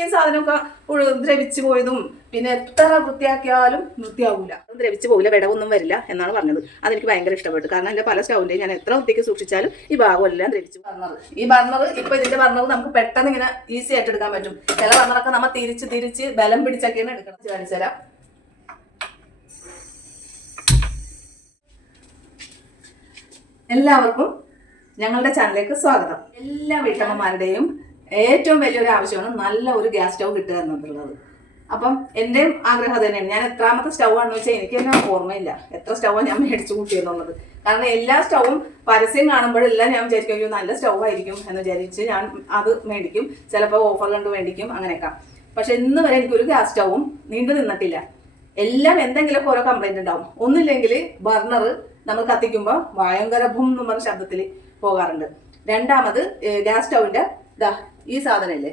ഈ സാധനമൊക്കെ ദ്രവിച്ചു പോയതും പിന്നെ എത്ര വൃത്തിയാക്കിയാലും വൃത്തിയാവില്ല, ദ്രവിച്ചു പോകില്ല, വിടവൊന്നും വരില്ല എന്നാണ് പറഞ്ഞത്. അതെനിക്ക് ഭയങ്കര ഇഷ്ടപ്പെട്ടു. കാരണം എൻ്റെ പല സ്റ്റൗവിൻ്റെയും ഞാൻ എത്ര വൃത്തിക്ക് സൂക്ഷിച്ചാലും ഈ ഭാഗം എല്ലാം ദ്രവിച്ചു. ഈ ബർണർ ഇപ്പൊ ഇതിന്റെ ബർണർ നമുക്ക് പെട്ടെന്ന് ഇങ്ങനെ ഈസി ആയിട്ട് എടുക്കാൻ പറ്റും. ചില ബർണറൊക്കെ നമ്മൾ തിരിച്ച് ബലം പിടിച്ചൊക്കെയാണ് എടുക്കണം. കാണിച്ചു തരാം. എല്ലാവർക്കും ഞങ്ങളുടെ ചാനലിലേക്ക് സ്വാഗതം. എല്ലാ വീട്ടമ്മമാരുടെയും ഏറ്റവും വലിയൊരു ആവശ്യമാണ് നല്ല ഒരു ഗ്യാസ് സ്റ്റൗ കിട്ടുക എന്നുള്ളത്. അപ്പം എൻ്റെയും ആഗ്രഹം തന്നെയാണ്. ഞാൻ എത്രാമത്തെ സ്റ്റൗ ആണെന്ന് വെച്ചാൽ എനിക്ക് തന്നെ ഓർമ്മയില്ല എത്ര സ്റ്റൗവാണ് ഞാൻ മേടിച്ചു കൂട്ടിയെന്നുള്ളത്. കാരണം എല്ലാ സ്റ്റൗവും പരസ്യം കാണുമ്പോഴെല്ലാം ഞാൻ വിചാരിക്കും നല്ല സ്റ്റൗ ആയിരിക്കും എന്ന് വിചാരിച്ച് ഞാൻ അത് മേടിക്കും. ചിലപ്പോൾ ഓഫർ കണ്ട് മേടിക്കും, അങ്ങനെയൊക്കെ. പക്ഷെ ഇന്ന് വരെ എനിക്കൊരു ഗ്യാസ് സ്റ്റൗവും നീണ്ടു നിന്നിട്ടില്ല. എല്ലാം എന്തെങ്കിലുമൊക്കെ ഓരോ കംപ്ലൈന്റ് ഉണ്ടാവും. ഒന്നില്ലെങ്കിൽ ബർണർ നമ്മൾ കത്തിക്കുമ്പോൾ ഭയങ്കര ഭൂം എന്ന് പറഞ്ഞ ശബ്ദത്തിൽ പോകാറുണ്ട്. രണ്ടാമത് ഗ്യാസ് സ്റ്റൗവിൻ്റെ ഈ സാധനമില്ലേ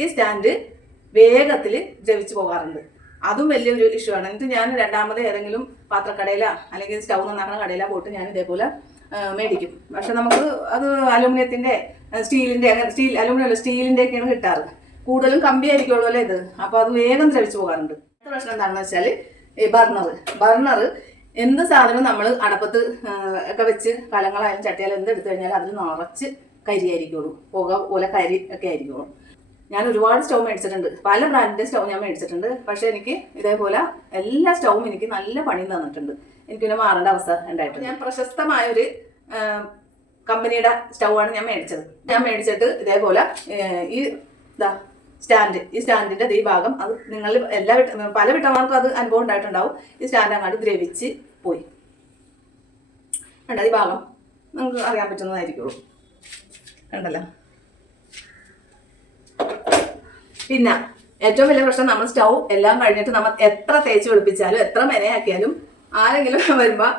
ഈ സ്റ്റാൻഡ് വേഗത്തിൽ ദ്രവിച്ചു പോകാറുണ്ട്. അതും വലിയൊരു ഇഷ്യൂ ആണ്. എന്നിട്ട് ഞാൻ രണ്ടാമത് ഏതെങ്കിലും പാത്രക്കടയിലോ അല്ലെങ്കിൽ സ്റ്റൗ നന്നാക്കുന്ന കടയിലോ പോയിട്ട് ഞാൻ ഇതേപോലെ മേടിക്കും. പക്ഷെ നമുക്ക് അത് അലുമിനിയത്തിൻ്റെ സ്റ്റീലിൻ്റെ ഒക്കെയാണ് കിട്ടാറ്. കൂടുതലും കമ്പി ആയിരിക്കുമല്ലോ ഇത്. അപ്പോൾ അത് വേഗം ദ്രവിച്ചു പോകാറുണ്ട്. അടുത്ത പ്രശ്നം എന്താണെന്ന് വെച്ചാൽ ഈ ബർണർ എന്ത് സാധനവും നമ്മൾ അടപ്പത്ത് ഒക്കെ വെച്ച് കലങ്ങളായാലും ചട്ടിയാലും എന്ത് എടുത്തു കഴിഞ്ഞാൽ അതിൽ നിറച്ച് കരിയായിരിക്കുള്ളൂ, പുക പോലെ കരി ഒക്കെ ആയിരിക്കുള്ളൂ. ഞാൻ ഒരുപാട് സ്റ്റൗ മേടിച്ചിട്ടുണ്ട്, പല ബ്രാൻഡിൻ്റെ സ്റ്റൗ ഞാൻ മേടിച്ചിട്ടുണ്ട്. പക്ഷെ എനിക്ക് ഇതേപോലെ എല്ലാ സ്റ്റൗവും എനിക്ക് നല്ല പണി തന്നിട്ടുണ്ട്. എനിക്ക് പിന്നെ മാറേണ്ട അവസ്ഥ ഉണ്ടായിട്ടുണ്ട്. ഞാൻ പ്രശസ്തമായൊരു കമ്പനിയുടെ സ്റ്റൗ ആണ് ഞാൻ മേടിച്ചത്. ഞാൻ മേടിച്ചിട്ട് ഇതേപോലെ ഈ സ്റ്റാൻഡിന്റെ ഈ ഭാഗം അത് നിങ്ങൾ പല വീട്ടമ്മമാർക്കും അത് അനുഭവം ഉണ്ടായിട്ടുണ്ടാവും. ഈ സ്റ്റാൻഡ് അങ്ങോട്ട് ദ്രവിച്ച് പോയി കണ്ട, ഈ ഭാഗം നമുക്ക് അറിയാൻ പറ്റുന്നതായിരിക്കുള്ളൂ. കണ്ടല്ലോ. പിന്നെ ഏറ്റവും വലിയ പ്രശ്നം, നമ്മൾ സ്റ്റൗ എല്ലാം കഴിഞ്ഞിട്ട് നമ്മൾ എത്ര തേച്ച് വെളുപ്പിച്ചാലും എത്ര മെനയാക്കിയാലും ആരെങ്കിലും വരുമ്പോൾ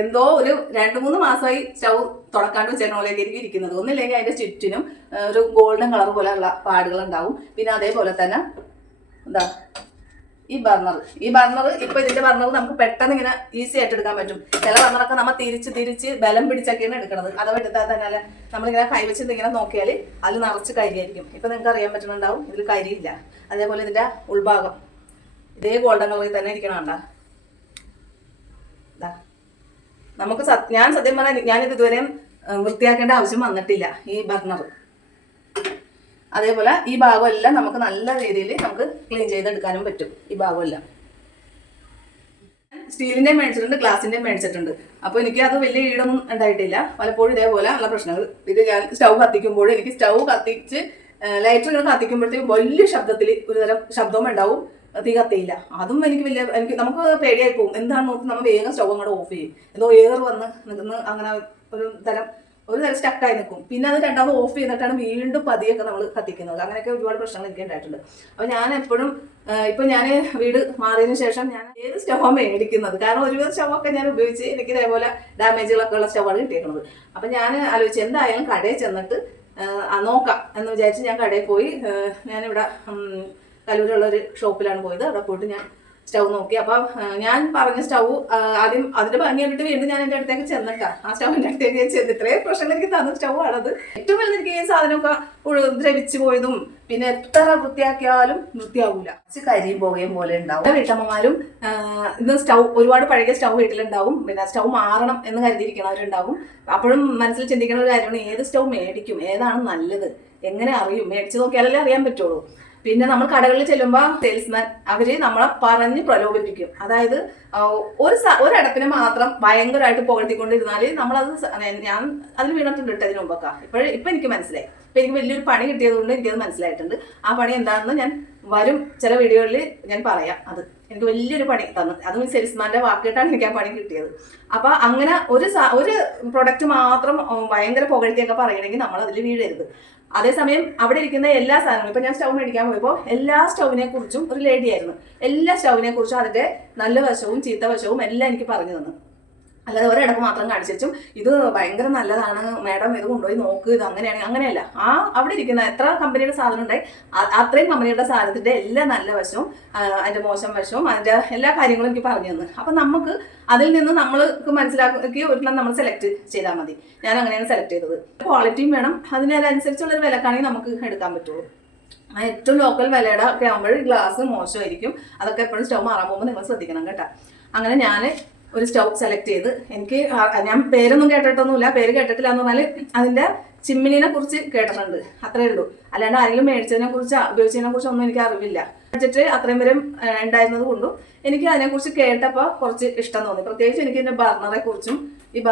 എന്തോ ഒരു 2-3 മാസമായി സ്റ്റൗ തുടക്കാണ്ട് വെച്ചേക്കണ പോലെയൊക്കെ എനിക്ക് ഇരിക്കുന്നത്. ഒന്നില്ലെങ്കിൽ അതിൻ്റെ ചുറ്റിനും ഒരു ഗോൾഡൻ കളർ പോലെയുള്ള പാടുകൾ ഉണ്ടാവും. പിന്നെ അതേപോലെ തന്നെ ഈ ബർണർ ഇപ്പൊ ഇതിന്റെ ബർണർ നമുക്ക് പെട്ടെന്ന് ഇങ്ങനെ ഈസി ആയിട്ട് എടുക്കാൻ പറ്റും. ചില ബർണറൊക്കെ നമ്മൾ തിരിച്ച് ബലം പിടിച്ചൊക്കെയാണ് എടുക്കുന്നത്. അഥവാ എടുത്താൽ തന്നെ നമ്മളിങ്ങനെ കൈവച്ച് ഇങ്ങനെ നോക്കിയാൽ അതിൽ നിറച്ച് കരിയായിരിക്കും. ഇപ്പൊ നിങ്ങൾക്ക് അറിയാൻ പറ്റുന്നുണ്ടാവും ഇതിൽ കരിയില്ല. അതേപോലെ ഇതിന്റെ ഉൾഭാഗം ഇതേ ഗോൾഡൻ കളറിൽ തന്നെ ഇരിക്കണം. കണ്ട, നമുക്ക് ഞാൻ സത്യം പറഞ്ഞാൽ ഞാനിത് ഇതുവരെയും വൃത്തിയാക്കേണ്ട ആവശ്യം വന്നിട്ടില്ല ഈ ബർണർ. അതേപോലെ ഈ ഭാഗമെല്ലാം നമുക്ക് നല്ല രീതിയിൽ നമുക്ക് ക്ലീൻ ചെയ്തെടുക്കാനും പറ്റും. ഈ ഭാഗമെല്ലാം സ്റ്റീലിൻ്റെ മേടിച്ചിട്ടുണ്ട്, ഗ്ലാസിൻ്റെ മേടിച്ചിട്ടുണ്ട്. അപ്പോൾ എനിക്ക് അത് വലിയ ഈടൊന്നും ഉണ്ടായിട്ടില്ല. പലപ്പോഴും ഇതേപോലെ ഉള്ള പ്രശ്നങ്ങൾ. ഇത് ഞാൻ സ്റ്റൗ കത്തിക്കുമ്പോൾ എനിക്ക് സ്റ്റൗ കത്തിച്ച് ലൈറ്റർ കത്തിക്കുമ്പോഴത്തേക്കും വലിയ ശബ്ദത്തിൽ ഒരുതരം ശബ്ദവും ഉണ്ടാവും, തീ കത്തിയില്ല. അതും എനിക്ക് നമുക്ക് പേടിയായി പോകും. എന്താണെന്ന് നോക്കി നമ്മൾ വേഗം സ്റ്റൗ അങ്ങോട്ട് ഓഫ് ചെയ്യും. എന്തോ എയർ വന്ന് നിൽക്കുന്ന അങ്ങനെ ഒരു തരം സ്റ്റക്കായി നിൽക്കും. പിന്നെ അത് രണ്ടാമത് ഓഫ് ചെയ്തിട്ടാണ് വീണ്ടും പതിയൊക്കെ നമ്മൾ കത്തിക്കുന്നത്. അങ്ങനെയൊക്കെ ഒരുപാട് പ്രശ്നങ്ങൾ എനിക്ക് ഉണ്ടായിട്ടുണ്ട്. അപ്പോൾ ഞാൻ എപ്പോഴും ഇപ്പം ഞാൻ വീട് മാറിയതിനു ശേഷം ഞാൻ ഏത് സ്റ്റൗവാണ് മേടിക്കുന്നത്. കാരണം ഒരുവിധ സ്റ്റൗവൊക്കെ ഞാൻ ഉപയോഗിച്ച് എനിക്ക് ഇതേപോലെ ഡാമേജുകളൊക്കെ ഉള്ള സ്റ്റൗവാണ് കിട്ടിയിരിക്കുന്നത്. അപ്പം ഞാൻ ആലോചിച്ച് എന്തായാലും കടയിൽ ചെന്നിട്ട് നോക്കാം എന്ന് വിചാരിച്ച് ഞാൻ കടയിൽ പോയി. ഞാനിവിടെ കലൂരുള്ളൊരു ഷോപ്പിലാണ് പോയത്. അവിടെ പോയിട്ട് ഞാൻ സ്റ്റൗ നോക്കി. അപ്പോൾ ഞാൻ പറഞ്ഞ സ്റ്റൗ ആദ്യം അതിന്റെ ഭംഗി കണ്ടിട്ട് വീണ്ടും ഞാൻ എൻ്റെ അടുത്തേക്ക് ചെന്നിട്ടാ ആ സ്റ്റൗവിൻ്റെ അടുത്തേക്ക് ഞാൻ ചെന്ന് ഇത്രയും പ്രശ്നങ്ങൾ എനിക്ക് തന്ന സ്റ്റൗ ആണത്. ഏറ്റവും വലുത് എനിക്ക് ഈ സാധനമൊക്കെ ദ്രവിച്ചു പോയതും പിന്നെ എത്ര വൃത്തിയാക്കിയാലും വൃത്തിയാവില്ല, കരിയും പുകയും പോലെ ഉണ്ടാവും. വീട്ടമ്മമാരും ഇന്ന് സ്റ്റൗ ഒരുപാട് പഴകിയ സ്റ്റൗ വീട്ടിലുണ്ടാവും. പിന്നെ സ്റ്റൗ മാറണം എന്ന് കരുതിയിരിക്കണവരുണ്ടാവും. അപ്പോഴും മനസ്സിൽ ചിന്തിക്കുന്ന ഒരു കാര്യമാണ്, ഏത് സ്റ്റൗ മേടിക്കും, ഏതാണ് നല്ലത്, എങ്ങനെ അറിയും? മേടിച്ച് നോക്കിയാലല്ലേ അറിയാൻ പറ്റുള്ളൂ. പിന്നെ നമ്മൾ കടകളിൽ ചെല്ലുമ്പോൾ സെയിൽസ്മാൻ അവര് നമ്മളെ പറഞ്ഞ് പ്രലോഭിപ്പിക്കും. അതായത് ഒരടപ്പിനെ മാത്രം ഭയങ്കരമായിട്ട് പുകഴ്ത്തിക്കൊണ്ടിരുന്നാൽ നമ്മളത് ഞാൻ അതിൽ വീണിട്ടുണ്ട് ഇതിന് മുമ്പൊക്കെ. ഇപ്പൊ എനിക്ക് മനസ്സിലായി. ഇപ്പൊ എനിക്ക് വലിയൊരു പണി കിട്ടിയതുകൊണ്ട് എനിക്കത് മനസ്സിലായിട്ടുണ്ട്. ആ പണി എന്താണെന്ന് ഞാൻ വരും ചില വീഡിയോകളിൽ ഞാൻ പറയാം. അത് എനിക്ക് വലിയൊരു പണി തന്നു. അതും സെയിൽസ്മാന്റെ വാക്കിയിട്ടാണ് എനിക്ക് ആ പണി കിട്ടിയത്. അപ്പൊ അങ്ങനെ ഒരു പ്രൊഡക്റ്റ് മാത്രം ഭയങ്കര പുകഴ്ത്തിയൊക്കെ പറയണമെങ്കിൽ നമ്മൾ അതിൽ വീഴരുത്. അതേസമയം അവിടെ ഇരിക്കുന്ന എല്ലാ സാധനങ്ങളും, ഇപ്പൊ ഞാൻ സ്റ്റൗ മേടിക്കാൻ പോയപ്പോൾ എല്ലാ സ്റ്റൗവിനെ കുറിച്ചും ഒരു ലേഡി ആയിരുന്നു. എല്ലാ സ്റ്റൗവിനെ കുറിച്ചും അതിന്റെ നല്ല വശവും ചീത്ത വശവും എല്ലാം എനിക്ക് പറഞ്ഞു തന്നു. അല്ലാതെ ഒരിടക്ക് മാത്രം കാണിച്ചും ഇത് ഭയങ്കര നല്ലതാണ് മാഡം, ഇത് കൊണ്ടുപോയി നോക്ക്, ഇത് അങ്ങനെയാണ്, അങ്ങനെയല്ല. അവിടെ ഇരിക്കുന്ന എത്ര കമ്പനിയുടെ സാധനം ഉണ്ടായി അത്രയും കമ്പനിയുടെ സാധനത്തിന്റെ എല്ലാ നല്ല വശവും അതിന്റെ മോശം വശവും അതിന്റെ എല്ലാ കാര്യങ്ങളും എനിക്ക് പറഞ്ഞു തന്നു. അപ്പൊ നമുക്ക് അതിൽ നിന്ന് നമ്മൾക്ക് മനസ്സിലാക്കി ഒരെണ്ണം നമ്മൾ സെലക്ട് ചെയ്താൽ മതി. ഞാൻ അങ്ങനെയാണ് സെലക്ട് ചെയ്തത്. ക്വാളിറ്റിയും വേണം, അതിനനുസരിച്ചുള്ളൊരു വിലക്കാണെങ്കിൽ നമുക്ക് എടുക്കാൻ പറ്റുള്ളൂ. ഏറ്റവും ലോക്കൽ വിലയുടെ ഒക്കെ ആകുമ്പോൾ ഗ്ലാസ് മോശമായിരിക്കും. അതൊക്കെ എപ്പോഴും സ്റ്റൗ മാറാൻ പോകുമ്പോൾ നിങ്ങൾ ശ്രദ്ധിക്കണം കേട്ടോ. അങ്ങനെ ഞാൻ ഒരു സ്റ്റൗ സെലക്ട് ചെയ്ത്, എനിക്ക് ഞാൻ പേരൊന്നും കേട്ടിട്ടൊന്നുമില്ല, പേര് കേട്ടിട്ടില്ല എന്ന് പറഞ്ഞാൽ അതിൻ്റെ ചിമ്മിനിനെ കുറിച്ച് കേട്ടിട്ടുണ്ട്, അത്രേ ഉള്ളൂ. അല്ലാണ്ട് ആരെങ്കിലും മേടിച്ചതിനെ കുറിച്ച് ഉപയോഗിച്ചതിനെ കുറിച്ച് ഒന്നും എനിക്ക് അറിവില്ല. ബഡ്ജറ്റ് അത്രയും വരെ ഉണ്ടായിരുന്നത് കൊണ്ടും എനിക്ക് അതിനെക്കുറിച്ച് കേട്ടപ്പോൾ കുറച്ച് ഇഷ്ടം തോന്നി. പ്രത്യേകിച്ച് എനിക്ക് ഇതിൻ്റെ ബർണറെ കുറിച്ചും ഈ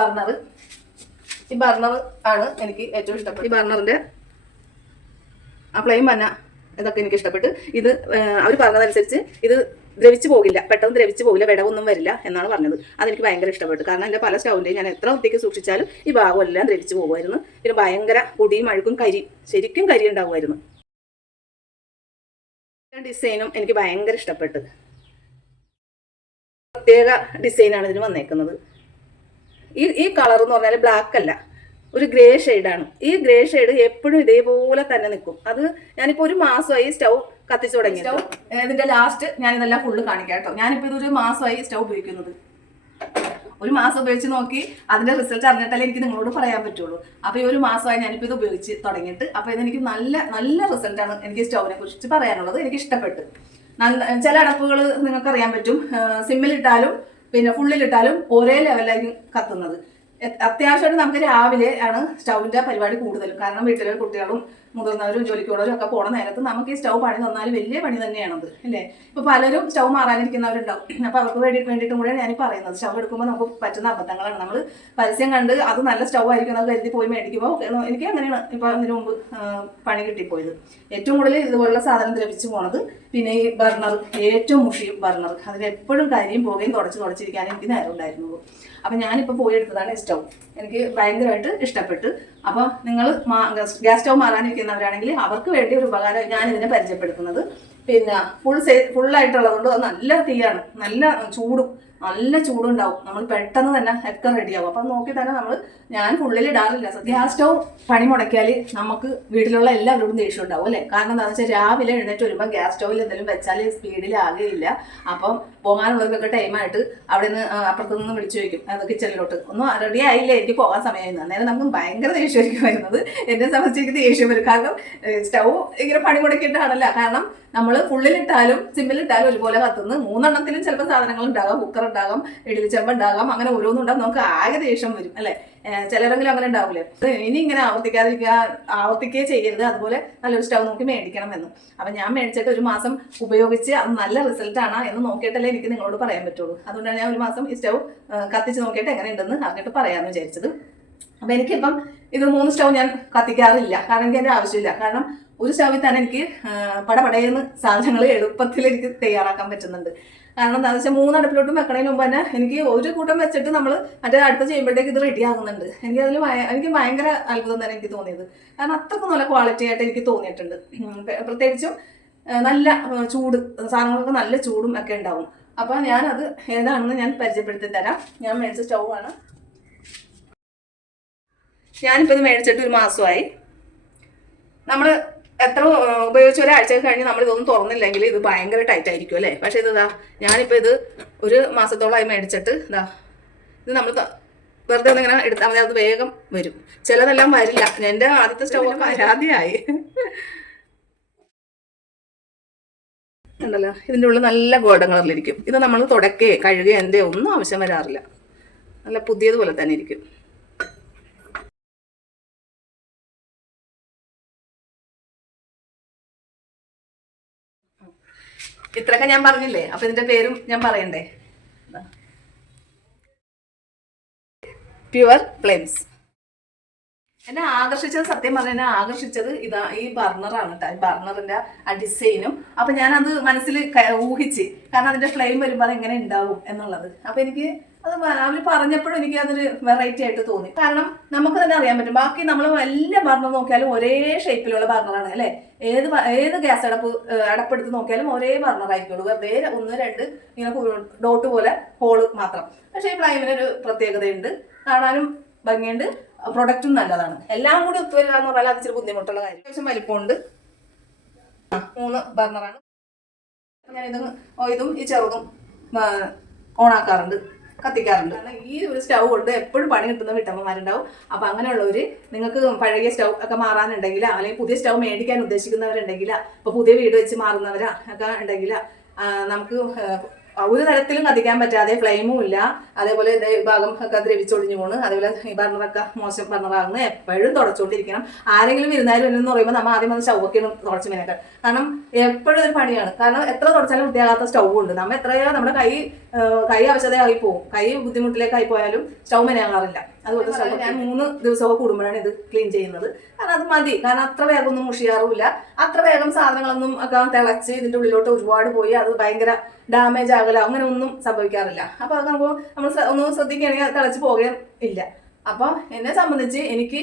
ബർണർ ആണ് എനിക്ക് ഏറ്റവും ഇഷ്ടപ്പെട്ടത്. ഈ ബർണറിൻ്റെ ആ ഫ്ലെയിം തന്നെ ഇതൊക്കെ എനിക്ക് ഇഷ്ടപ്പെട്ട്. ഇത് അവർ പറഞ്ഞതനുസരിച്ച് ഇത് ദ്രവിച്ചു പോകില്ല, പെട്ടെന്ന് ദ്രവിച്ചു പോകില്ല, വിടവൊന്നും വരില്ല എന്നാണ് പറഞ്ഞത്. അതെനിക്ക് ഭയങ്കര ഇഷ്ടപ്പെട്ടു. കാരണം എൻ്റെ പല സ്റ്റൗവിൻ്റെയും ഞാൻ എത്ര വൃത്തിക്ക് സൂക്ഷിച്ചാലും ഈ ഭാഗമെല്ലാം ദ്രവിച്ചു പോകുമായിരുന്നു. പിന്നെ ഭയങ്കര പൊടിയും അഴുക്കും ശരിക്കും കരി ഉണ്ടാകുമായിരുന്നു. ഡിസൈനും എനിക്ക് ഭയങ്കര ഇഷ്ടപ്പെട്ടു. പ്രത്യേക ഡിസൈനാണ് ഇതിന് വന്നേക്കുന്നത്. ഈ കളർ എന്ന് പറഞ്ഞാൽ ബ്ലാക്ക് അല്ല, ഒരു ഗ്രേ ഷെയ്ഡാണ്. ഈ ഗ്രേ ഷെയ്ഡ് എപ്പോഴും ഇതേപോലെ തന്നെ നിൽക്കും. അത് ഞാനിപ്പോൾ ഒരു മാസമായി സ്റ്റൗ കത്തിച്ചു തുടങ്ങി. സ്റ്റൗ ഇതിന്റെ ലാസ്റ്റ് ഞാൻ ഇതെല്ലാം ഫുള്ള് കാണിക്കാം കേട്ടോ. ഞാനിപ്പോൾ ഇതൊരു മാസമായി സ്റ്റൗ ഉപയോഗിക്കുന്നത്. ഒരു മാസം ഉപയോഗിച്ച് നോക്കി അതിന്റെ റിസൾട്ട് അറിഞ്ഞിട്ടല്ലേ എനിക്ക് നിങ്ങളോട് പറയാൻ പറ്റുള്ളൂ. അപ്പോൾ ഈ ഒരു മാസമായി ഞാനിപ്പോൾ ഇത് ഉപയോഗിച്ച് തുടങ്ങിയിട്ട്. അപ്പോൾ ഇതെനിക്ക് നല്ല റിസൾട്ടാണ് എനിക്ക് സ്റ്റൗവിനെ കുറിച്ച് പറയാനുള്ളത്. എനിക്ക് ഇഷ്ടപ്പെട്ടു. ചില അടപ്പുകൾ നിങ്ങൾക്ക് അറിയാൻ പറ്റും, സിമ്മിലിട്ടാലും പിന്നെ ഫുള്ളിലിട്ടാലും ഒരേ ലെവലായിരിക്കും കത്തുന്നത്. അത്യാവശ്യമായിട്ട് നമുക്ക് രാവിലെ ആണ് സ്റ്റൗവിൻ്റെ പരിപാടി കൂടുതലും. കാരണം വീട്ടിലെ കുട്ടികളും മുതിർന്നവരും ജോലിക്ക് പോകുന്നവരും ഒക്കെ പോണ നേരത്ത് നമുക്ക് ഈ സ്റ്റൗ പണി തന്നാൽ വലിയ പണി തന്നെയാണത്, അല്ലേ? ഇപ്പോൾ പലരും സ്റ്റൗ മാറാനിരിക്കുന്നവരുണ്ടാവും. അപ്പോൾ അവർക്ക് വേണ്ടിയിട്ടും കൂടെ ഞാൻ പറയുന്നത്, സ്റ്റൗ എടുക്കുമ്പോൾ നമുക്ക് പറ്റുന്ന അബദ്ധങ്ങളാണ്. നമ്മൾ പരസ്യം കണ്ട് അത് നല്ല സ്റ്റൗ ആയിരിക്കും എന്ന് കരുതി പോയി മേടിക്കുമ്പോൾ എനിക്ക് അങ്ങനെയാണ് ഇപ്പോൾ അതിന് മുമ്പ് പണി കിട്ടിപ്പോയത്. ഏറ്റവും കൂടുതൽ ഇതുപോലുള്ള സാധനം ദ്രവിച്ചു പോണത്. പിന്നെ ഈ ബർണർ, ഏറ്റവും മുഷിയും ബർണർ. അതിന് എപ്പോഴും കരിയും പോകുകയും തുടച്ചിരിക്കാൻ എനിക്ക് നേരം ഉണ്ടായിരുന്നുള്ളൂ. അപ്പം ഞാനിപ്പോൾ പോയി എടുത്തതാണ് സ്റ്റൗ. എനിക്ക് ഭയങ്കരമായിട്ട് ഇഷ്ടപ്പെട്ട്. അപ്പോൾ നിങ്ങൾ ഗ്യാസ് സ്റ്റൗ മാറാനിരിക്കുന്നവരാണെങ്കിൽ അവർക്ക് വേണ്ടി ഒരു ഉപകാരം ഞാനിതിനെ പരിചയപ്പെടുത്തുന്നത്. പിന്നെ ഫുള്ളായിട്ടുള്ളത് കൊണ്ട് അത് നല്ല തീയാണ്, നല്ല ചൂടുണ്ടാവും. നമ്മൾ പെട്ടെന്ന് തന്നെ ഒക്കെ റെഡിയാവും. അപ്പം നോക്കി തന്നെ ഞാൻ ഫുള്ളിൽ ഇടാറില്ല. ഗ്യാസ് സ്റ്റൗ പണി മുടക്കിയാൽ നമുക്ക് വീട്ടിലുള്ള എല്ലാവരോടും ദേഷ്യം ഉണ്ടാവും, അല്ലേ? കാരണം എന്താണെന്ന് വെച്ചാൽ രാവിലെ എഴുന്നേറ്റ് വരുമ്പോൾ ഗ്യാസ് സ്റ്റൗവിൽ എന്തെങ്കിലും വെച്ചാൽ സ്പീഡിലാകുകയില്ല. അപ്പം പോകാനുള്ളവർക്കൊക്കെ ടൈമായിട്ട് അവിടെ നിന്ന് അപ്പുറത്തു നിന്ന് വിളിച്ചു ചോദിക്കും, അത് കിച്ചണിലോട്ട് ഒന്നും റെഡി ആയില്ലേ, എനിക്ക് പോകാൻ സമയമായിരുന്നു. അന്നേരം നമുക്ക് ഭയങ്കര ദേഷ്യമായിരിക്കും വരുന്നത്. എന്നെ സംബന്ധിച്ച് എനിക്ക് ദേഷ്യം വരും. കാരണം സ്റ്റൗ ഇങ്ങനെ പണി മുടക്കിയിട്ടാണല്ല. കാരണം നമ്മൾ ഫുള്ളിലിട്ടാലും സിമ്മിലിട്ടാലും ഒരുപോലെ കത്തുന്നു. 3 എണ്ണത്തിലും ചിലപ്പോൾ സാധനങ്ങൾ ഉണ്ടാകാം, കുക്കർ ഉണ്ടാകാം, ഇഡ്ഡലി ചെമ്പ് ഉണ്ടാകാം, അങ്ങനെ ഓരോന്നും ഉണ്ടാകും. നമുക്ക് ആകെ ദേഷ്യം വരും, അല്ലേ? ചിലരെങ്കിലും അങ്ങനെ ഉണ്ടാവില്ലേ? ഇനി ഇങ്ങനെ ആവർത്തിക്കുകയെ ചെയ്യരുത്. അതുപോലെ നല്ലൊരു സ്റ്റൗ നോക്കി മേടിക്കണമെന്ന്. അപ്പം ഞാൻ മേടിച്ചിട്ട് ഒരു മാസം ഉപയോഗിച്ച് അത് നല്ല റിസൾട്ടാണ് എന്ന് നോക്കിയിട്ടല്ലേ എനിക്ക് നിങ്ങളോട് പറയാൻ പറ്റുള്ളൂ. അതുകൊണ്ടാണ് ഞാൻ ഒരു മാസം ഈ സ്റ്റൗ കത്തിച്ച് നോക്കിയിട്ട് എങ്ങനെയുണ്ടെന്ന് അറിഞ്ഞിട്ട് പറയാമെന്ന് വിചാരിച്ചത്. അപ്പം എനിക്കിപ്പം ഇത് 3 സ്റ്റൗ ഞാൻ കത്തിക്കാറില്ല. കാരണം എനിക്ക് അതിൻ്റെ ആവശ്യമില്ല. കാരണം ഒരു സ്റ്റൗവിൽ തന്നെ എനിക്ക് പടപടയെന്ന് സാധനങ്ങൾ എളുപ്പത്തിൽ എനിക്ക് തയ്യാറാക്കാൻ പറ്റുന്നുണ്ട്. കാരണം എന്താണെന്ന് വെച്ചാൽ 3 അടുപ്പിലോട്ടും വെക്കണതിന് മുമ്പ് തന്നെ എനിക്ക് ഒരു കൂട്ടം വെച്ചിട്ട് നമ്മൾ മറ്റേ അടുത്ത് ചെയ്യുമ്പോഴത്തേക്ക് ഇത് റെഡി ആകുന്നുണ്ട്. എനിക്ക് ഭയങ്കര അത്ഭുതം തന്നെ എനിക്ക് തോന്നിയത്. കാരണം അത്രക്കും നല്ല ക്വാളിറ്റി ആയിട്ട് എനിക്ക് തോന്നിയിട്ടുണ്ട്. പ്രത്യേകിച്ചും നല്ല ചൂട്, സാധനങ്ങൾക്ക് നല്ല ചൂടും ഒക്കെ ഉണ്ടാവും. അപ്പം ഞാനത് ഏതാണെന്ന് ഞാൻ പരിചയപ്പെടുത്തി തരാം. ഞാൻ മേടിച്ച സ്റ്റൗ ആണ്. ഞാനിപ്പോൾ ഇത് മേടിച്ചിട്ട് ഒരു മാസമായി. നമ്മൾ എത്ര ഉപയോഗിച്ച് ഒരാഴ്ച കഴിഞ്ഞ് നമ്മൾ ഇതൊന്നും തുറന്നില്ലെങ്കിൽ ഇത് ഭയങ്കര ടൈറ്റ് ആയിരിക്കും, അല്ലേ? പക്ഷേ ഇതാ ഞാനിപ്പോൾ ഇത് ഒരു മാസത്തോളമായി മേടിച്ചിട്ട് ഇത് നമ്മൾ വെറുതെ ഒന്നിങ്ങനെ എടുത്താൽ മതി, അത് വേഗം വരും. ചിലതെല്ലാം വരില്ല. എൻ്റെ ആദ്യത്തെ സ്റ്റൗവൊക്കെ വരാതെയായി ഉണ്ടല്ലോ. ഇതിൻ്റെ ഉള്ളിൽ നല്ല ഗോൾഡൻ കളറിലിരിക്കും. ഇത് നമ്മൾ തുടക്കേ കഴുകേ എൻ്റെ ഒന്നും ആവശ്യം വരാറില്ല. നല്ല പുതിയതുപോലെ തന്നെ ഇരിക്കും. ഇത്രയൊക്കെ ഞാൻ പറഞ്ഞില്ലേ, അപ്പൊ ഇതിന്റെ പേരും ഞാൻ പറയണ്ടേ? Pure flames. എന്നെ ആകർഷിച്ചത്, സത്യം പറഞ്ഞാൽ എന്നെ ആകർഷിച്ചത് ഈ ബർണറാണ് കേട്ടോ. ഈ ബർണറിന്റെ ആ ഡിസൈനും. അപ്പൊ ഞാനത് മനസ്സിൽ ഊഹിച്ച്, കാരണം അതിന്റെ ഫ്ലെയിം വരുമ്പോൾ അത് എങ്ങനെ ഉണ്ടാവും എന്നുള്ളത്. അപ്പൊ എനിക്ക് അത് അവർ പറഞ്ഞപ്പോഴും എനിക്ക് അതൊരു വെറൈറ്റി ആയിട്ട് തോന്നി. കാരണം നമുക്ക് തന്നെ അറിയാൻ പറ്റും, ബാക്കി നമ്മൾ എല്ലാ ബർണർ നോക്കിയാലും ഒരേ ഷേപ്പിലുള്ള ബർണറാണ്, അല്ലേ? ഏത് ഗ്യാസ് അടപ്പെടുത്ത് നോക്കിയാലും ഒരേ ബർണർ ആയിരിക്കുള്ളൂ. വെറുതെ 1, 2 ഇങ്ങനെ ഡോട്ട് പോലെ ഹോള് മാത്രം. പക്ഷേ ഈ ഫ്ലെയിമിനൊരു പ്രത്യേകതയുണ്ട്, കാണാനും ഭംഗിയുണ്ട്, പ്രൊഡക്റ്റും നല്ലതാണ്. എല്ലാം കൂടി ഒത്തുവരിക എന്ന് പറഞ്ഞാൽ അത് ഇച്ചിരി ബുദ്ധിമുട്ടുള്ള കാര്യം. അത്യാവശ്യം വലിപ്പമുണ്ട്. 3 ബർണറാണ്. ഞാൻ ഇതും ഈ ചെറുതും ഓണാക്കാറുണ്ട്. കത്തിക്കാറുണ്ട്. കാരണം ഈ ഒരു സ്റ്റൗ കൊണ്ട് എപ്പോഴും പണി കിട്ടുന്ന വീട്ടമ്മമാരുണ്ടാവും. അപ്പൊ അങ്ങനെയുള്ളവര് നിങ്ങൾക്ക് പഴകിയ സ്റ്റൗ ഒക്കെ മാറാനുണ്ടെങ്കിൽ, അല്ലെങ്കിൽ പുതിയ സ്റ്റൗ മേടിക്കാൻ ഉദ്ദേശിക്കുന്നവരുണ്ടെങ്കിൽ, ഇപ്പൊ പുതിയ വീട് വെച്ച് മാറുന്നവരാ ഒക്കെ ഉണ്ടെങ്കിൽ നമുക്ക് ഒരു തരത്തിലും കത്തിക്കാൻ പറ്റാതെ ഫ്ലെയിമും ഇല്ല, അതേപോലെ ഭാഗം ഒക്കെ ദ്രവിച്ചൊടിഞ്ഞു പോണ്, അതേപോലെ ഈ ബർണറൊക്കെ മോശം ബർണറാകുന്നത് എപ്പോഴും തുടച്ചുകൊണ്ടിരിക്കണം. ആരെങ്കിലും ഇരുന്നാലും എന്ന് പറയുമ്പോൾ നമ്മൾ ആദ്യം വന്ന് സ്റ്റൗവൊക്കെയാണ് തുടച്ച് മിനക്കാൻ. കാരണം എപ്പോഴും ഒരു പണിയാണ്. കാരണം എത്ര തുടച്ചാലും വൃത്തിയാകാത്ത സ്റ്റൗ ഉണ്ട്. നമ്മൾ എത്രയോ നമ്മുടെ കൈ അവശതയായി പോകും, കൈ ബുദ്ധിമുട്ടിലേക്കായി പോയാലും സ്റ്റൗ മെനയാകാറില്ല. അതുപോലെ സ്റ്റൗ ഞാൻ 3 ദിവസമൊക്കെ കൂടുമ്പോഴാണ് ഇത് ക്ലീൻ ചെയ്യുന്നത്. കാരണം അത് മതി. കാരണം അത്ര വേഗം ഒന്നും മുഷിയാറുമില്ല, അത്ര വേഗം സാധനങ്ങളൊന്നും ഒക്കെ തിളച്ച് ഇതിന്റെ ഉള്ളിലോട്ട് ഒരുപാട് പോയി അത് ഭയങ്കര ഡാമേജ് ആകല അങ്ങനെ ഒന്നും സംഭവിക്കാറില്ല. അപ്പൊ അത് നമ്മൾ ഒന്ന് ശ്രദ്ധിക്കുകയാണെങ്കിൽ തിളച്ച് പോകുകയും ഇല്ല. അപ്പൊ എന്നെ സംബന്ധിച്ച് എനിക്ക്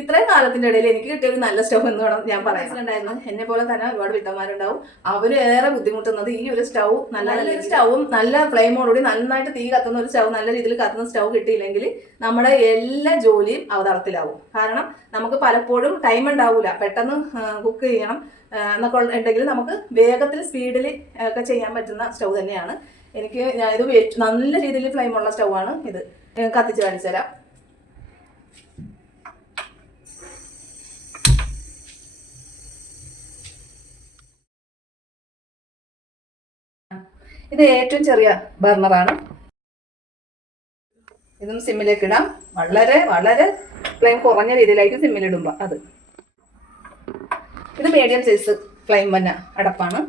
ഇത്രയും കാലത്തിന്റെ ഇടയിൽ എനിക്ക് കിട്ടിയ ഒരു നല്ല സ്റ്റൗ എന്ന് വേണം ഞാൻ പറയാനുണ്ടായിരുന്നു. എന്നെ പോലെ തന്നെ ഒരുപാട് വീട്ടന്മാരുണ്ടാവും, അവര് ഏറെ ബുദ്ധിമുട്ടുന്നത് ഈ ഒരു സ്റ്റൗ നല്ലൊരു സ്റ്റൗവും നല്ല ഫ്ലെയിമോടുകൂടി നന്നായിട്ട് തീ കത്തുന്ന ഒരു സ്റ്റൗ, നല്ല രീതിയിൽ കത്തുന്ന സ്റ്റൗ കിട്ടിയില്ലെങ്കിൽ നമ്മുടെ എല്ലാ ജോലിയും അവതളത്തിലാവും. കാരണം നമുക്ക് പലപ്പോഴും ടൈം ഉണ്ടാവില്ല, പെട്ടെന്ന് കുക്ക് ചെയ്യണം എന്നൊക്കെ ഉണ്ടെങ്കിൽ നമുക്ക് വേഗത്തിൽ സ്പീഡിൽ ഒക്കെ ചെയ്യാൻ പറ്റുന്ന സ്റ്റൗ തന്നെയാണ്. ഇത് നല്ല രീതിയിൽ ഫ്ലെയിമുള്ള സ്റ്റൗ ആണ്. ഇത് കത്തിച്ച് കാണിച്ചു തരാം. ഇത് ഏറ്റവും ചെറിയ ബർണറാണ്. ഇതും സിമ്മിലേക്ക് ഇടാം. വളരെ വളരെ ഫ്ലെയിം കുറഞ്ഞ രീതിയിലായിരിക്കും സിമ്മിലിടുമ്പോൾ. ഇത് മീഡിയം സൈസ് ഫ്ലെയിം വന്ന അടപ്പാണ്.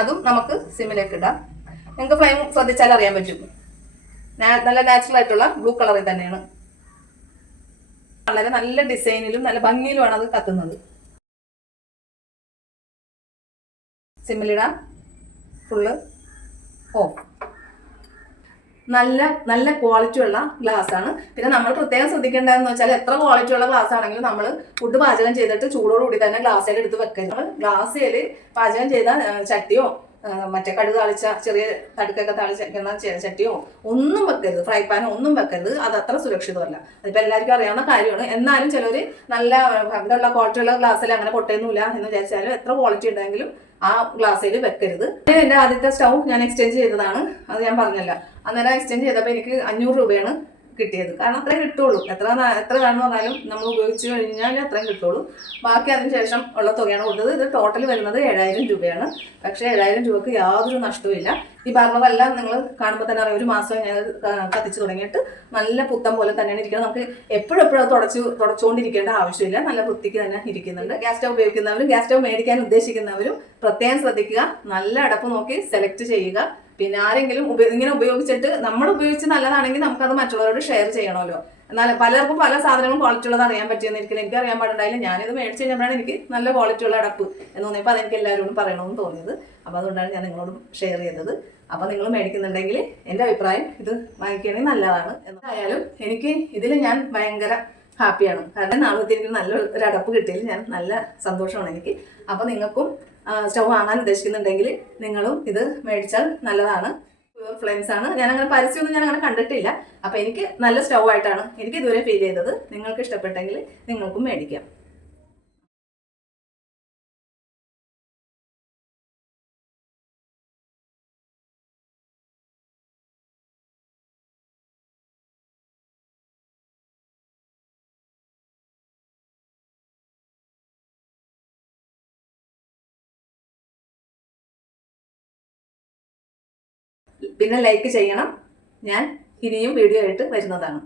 അതും നമുക്ക് സിമ്മിലേക്ക് ഇടാം. നിങ്ങൾക്ക് ഫ്ലെയിം ശ്രദ്ധിച്ചാൽ അറിയാൻ പറ്റും. നല്ല നാച്ചുറൽ ആയിട്ടുള്ള ബ്ലൂ കളറിൽ തന്നെയാണ്. വളരെ നല്ല ഡിസൈനിലും നല്ല ഭംഗിയിലുമാണ് അത് കത്തുന്നത്. സിമ്മിലിടാം. Full of. നല്ല നല്ല ക്വാളിറ്റി ഉള്ള ഗ്ലാസ് ആണ്. പിന്നെ നമ്മൾ പ്രത്യേകം ശ്രദ്ധിക്കേണ്ടതെന്ന് വെച്ചാൽ എത്ര ക്വാളിറ്റി ഉള്ള ഗ്ലാസ് ആണെങ്കിലും നമ്മൾ ഫുഡ് പാചകം ചെയ്തിട്ട് ചൂടോടുകൂടി തന്നെ ഗ്ലാസ്സിൽ എടുത്ത് വെക്കരുത്. നമ്മൾ ഗ്ലാസ്സിൽ പാചകം ചെയ്ത ചട്ടിയോ മറ്റേ കടുക് താളിച്ച ചെറിയ തടുക്കൊക്കെ താളിച്ചിരിക്കുന്ന ചട്ടിയോ ഒന്നും വെക്കരുത്, ഫ്രൈ പാനോ ഒന്നും വെക്കരുത്. അത് അത്ര സുരക്ഷിതമല്ല. അതിപ്പോൾ എല്ലാവർക്കും അറിയാവുന്ന കാര്യമാണ്. എന്നാലും ചിലർ നല്ല ഇതുള്ള ക്വാളിറ്റി ഉള്ള ഗ്ലാസ്സിൽ അങ്ങനെ പൊട്ടയൊന്നുമില്ല എന്ന് വിചാരിച്ചാലും എത്ര ക്വാളിറ്റി ഉണ്ടെങ്കിലും ആ ഗ്ലാസ്സിൽ വെക്കരുത്. എൻ്റെ ആദ്യത്തെ സ്റ്റൗ ഞാൻ എക്സ്ചേഞ്ച് ചെയ്തതാണ്, അത് ഞാൻ പറഞ്ഞല്ല. അന്നേരം എക്സ്ചേഞ്ച് ചെയ്തപ്പോൾ എനിക്ക് 500 രൂപയാണ് കിട്ടിയത്. കാരണം അത്രയും കിട്ടുള്ളൂ. എത്ര വേണമെന്ന് പറഞ്ഞാലും നമ്മൾ ഉപയോഗിച്ച് കഴിഞ്ഞാൽ അത്രയും കിട്ടുള്ളൂ. ബാക്കി അതിന് ശേഷം ഉള്ള തുകയാണ് കൊടുത്തത്. ഇത് ടോട്ടൽ വരുന്നത് 7000 രൂപയാണ്. പക്ഷേ 7000 രൂപക്ക് യാതൊരു നഷ്ടവുമില്ല. ഈ ബർണറെല്ലാം നിങ്ങൾ കാണുമ്പോൾ തന്നെ അറിയാം, 1 മാസം ഞാൻ കത്തിച്ച് തുടങ്ങിയിട്ട് നല്ല പുത്തം പോലെ തന്നെയാണ് ഇരിക്കുന്നത്. നമുക്ക് എപ്പോഴും അത് തുടച്ചുകൊണ്ടിരിക്കേണ്ട ആവശ്യമില്ല, നല്ല വൃത്തിക്ക് തന്നെ ഇരിക്കുന്നുണ്ട്. ഗ്യാസ് സ്റ്റൗ ഉപയോഗിക്കുന്നവരും ഗ്യാസ് സ്റ്റൗ മേടിക്കാൻ ഉദ്ദേശിക്കുന്നവരും പ്രത്യേകം ശ്രദ്ധിക്കുക. നല്ല അടപ്പ് നോക്കി സെലക്ട് ചെയ്യുക. പിന്നെ ആരെങ്കിലും ഇങ്ങനെ ഉപയോഗിച്ചിട്ട് നമ്മൾ ഉപയോഗിച്ച് നല്ലതാണെങ്കിൽ നമുക്കത് മറ്റുള്ളവരോട് ഷെയർ ചെയ്യണമല്ലോ. എന്നാൽ പലർക്കും പല സാധനങ്ങളും ക്വാളിറ്റി ഉള്ളത് അറിയാൻ പറ്റിയെന്നിരിക്കില്ല. എനിക്ക് അറിയാൻ പാടുണ്ടായില്ല. ഞാനിത് മേടിച്ച് കഴിഞ്ഞപ്പോഴാണ് എനിക്ക് നല്ല ക്വാളിറ്റി ഉള്ള അടപ്പ് എന്ന് തോന്നിയപ്പോൾ അതെനിക്ക് എല്ലാവരോടും പറയണമെന്ന് തോന്നിയത്. അപ്പോൾ അതുകൊണ്ടാണ് ഞാൻ നിങ്ങളോടും ഷെയർ ചെയ്തത്. അപ്പോൾ നിങ്ങൾ മേടിക്കുന്നുണ്ടെങ്കിൽ എൻ്റെ അഭിപ്രായം ഇത് വാങ്ങിക്കുകയാണെങ്കിൽ നല്ലതാണ്. എന്തായാലും എനിക്ക് ഇതിൽ ഞാൻ ഭയങ്കര ഹാപ്പിയാണ്. കാരണം നാളത്തെ എനിക്ക് നല്ലൊരു അടപ്പ് കിട്ടിയതിൽ ഞാൻ നല്ല സന്തോഷമാണ് എനിക്ക്. അപ്പോൾ നിങ്ങൾക്കും സ്റ്റൗ വാങ്ങാൻ ഉദ്ദേശിക്കുന്നുണ്ടെങ്കിൽ നിങ്ങളും ഇത് മേടിച്ചാൽ നല്ലതാണ്. ഫ്ലെയിംസ് ആണ്. ഞാൻ അങ്ങനെ പരസ്യമൊന്നും ഞാൻ അങ്ങനെ കണ്ടിട്ടില്ല. അപ്പോൾ എനിക്ക് നല്ല സ്റ്റൗ ആയിട്ടാണ് എനിക്ക് ഇതുവരെ ഫീൽ ചെയ്തത്. നിങ്ങൾക്ക് ഇഷ്ടപ്പെട്ടെങ്കിൽ നിങ്ങൾക്കും മേടിക്കാം. പിന്നെ ലൈക്ക് ചെയ്യണം. ഞാൻ ഇനിയും വീഡിയോ ആയിട്ട് വരുന്നതാണ്.